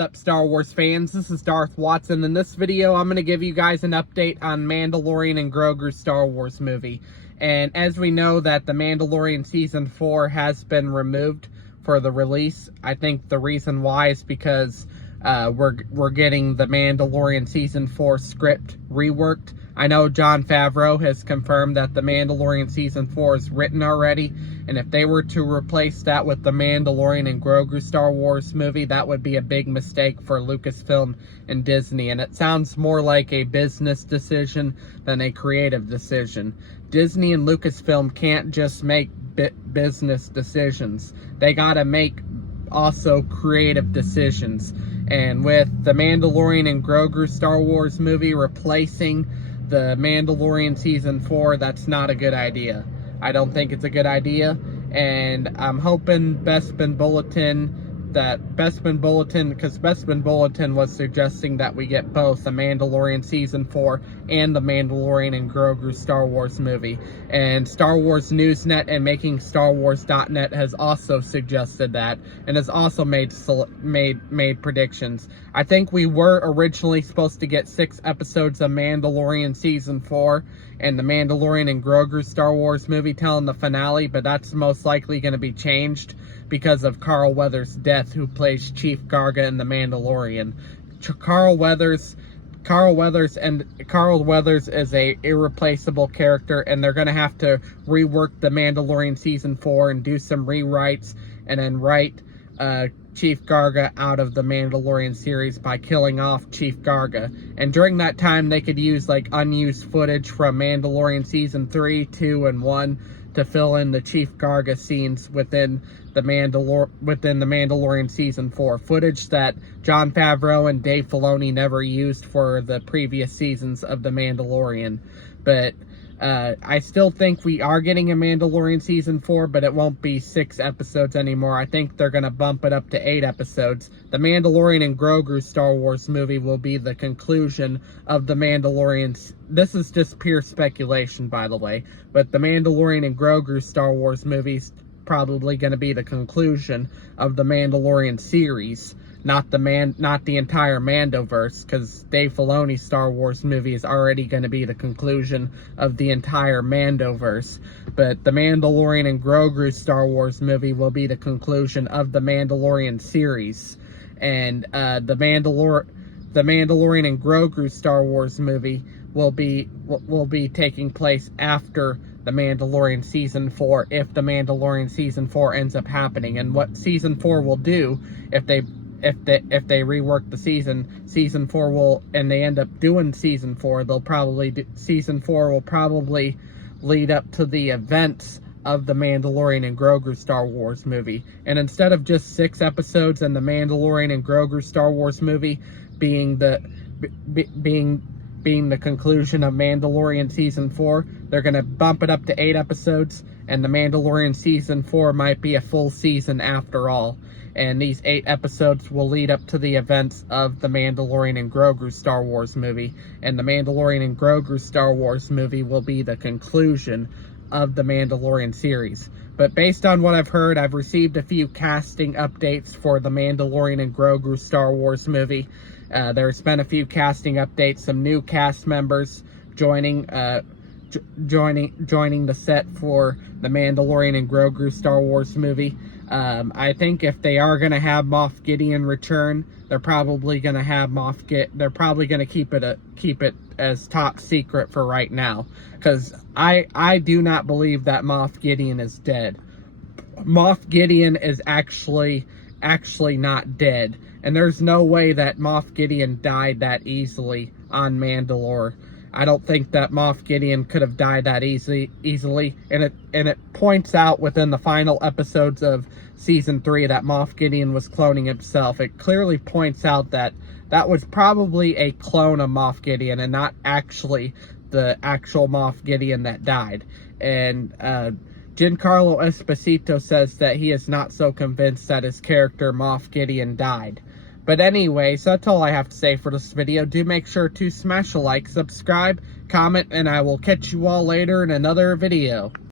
Up, Star Wars fans? This is Darth Watson. In this video, I'm going to give you guys an update on Mandalorian and Grogru Star Wars movie. And as we know that the Mandalorian Season 4 has been removed for the release, I think the reason why is because we're getting the Mandalorian Season 4 script reworked. I know Jon Favreau has confirmed that the Mandalorian Season 4 is written already, and if they were to replace that with the Mandalorian and Grogru Star Wars movie, that would be a big mistake for Lucasfilm and Disney, and it sounds more like a business decision than a creative decision. Disney and Lucasfilm can't just make business decisions. They gotta make also creative decisions, and with the Mandalorian and Grogru Star Wars movie replacing the Mandalorian Season 4, that's not a good idea. I don't think it's a good idea, and I'm hoping Bespin Bulletin, because Bespin Bulletin was suggesting that we get both the Mandalorian Season 4 and the Mandalorian and Grogru Star Wars movie. And Star Wars Newsnet and MakingStarWars.net has also suggested that, and has also made predictions. I think we were originally supposed to get 6 episodes of Mandalorian Season 4 and the Mandalorian and Grogru Star Wars movie telling the finale, but that's most likely going to be changed because of Carl Weathers' death, who plays Chief Garga in The Mandalorian. Carl Weathers is a irreplaceable character, and they're going to have to rework The Mandalorian Season 4 and do some rewrites, and then write Chief Garga out of the Mandalorian series by killing off Chief Garga. And during that time, they could use like unused footage from Mandalorian Season 3, 2, and 1 to fill in the Chief Garga scenes within the Mandalorian Season 4. Footage that Jon Favreau and Dave Filoni never used for the previous seasons of The Mandalorian. But I still think we are getting a Mandalorian Season 4, but it won't be 6 episodes anymore. I think they're going to bump it up to 8 episodes. The Mandalorian and Grogru Star Wars movie will be the conclusion of the Mandalorian. This is just pure speculation, by the way, but the Mandalorian and Grogru Star Wars movie's probably going to be the conclusion of the Mandalorian series, not the entire Mandoverse, because Dave Filoni's Star Wars movie is already going to be the conclusion of the entire Mandoverse. But the Mandalorian and Grogru Star Wars movie will be the conclusion of the Mandalorian series, and the Mandalorian and Grogru Star Wars movie will be taking place after the Mandalorian Season 4, if the Mandalorian Season 4 ends up happening. And what Season 4 will do, if they rework the Season 4 will, and they end up doing Season 4, Season 4 will probably lead up to the events of the Mandalorian and Grogru Star Wars movie. And instead of just 6 episodes and the Mandalorian and Grogru Star Wars movie being the conclusion of Mandalorian Season 4, they're going to bump it up to 8 episodes, and the Mandalorian Season 4 might be a full season after all. And these 8 episodes will lead up to the events of the Mandalorian and Grogru Star Wars movie, and the Mandalorian and Grogru Star Wars movie will be the conclusion of the Mandalorian series. But based on what I've heard, I've received a few casting updates for the Mandalorian and Grogru Star Wars movie. There's been a few casting updates, some new cast members joining the set for the Mandalorian and Grogru Star Wars movie. I think if they are going to have Moff Gideon return, they're probably going to keep it as top secret for right now, because I do not believe that Moff Gideon is dead. Moff Gideon is actually not dead, and there's no way that Moff Gideon died that easily on Mandalore. I don't think that Moff Gideon could have died that easily, and it points out within the final episodes of Season 3 that Moff Gideon was cloning himself. It clearly points out that that was probably a clone of Moff Gideon and not actually the actual Moff Gideon that died. And Giancarlo Esposito says that he is not so convinced that his character Moff Gideon died. But anyways, that's all I have to say for this video. Do make sure to smash a like, subscribe, comment, and I will catch you all later in another video.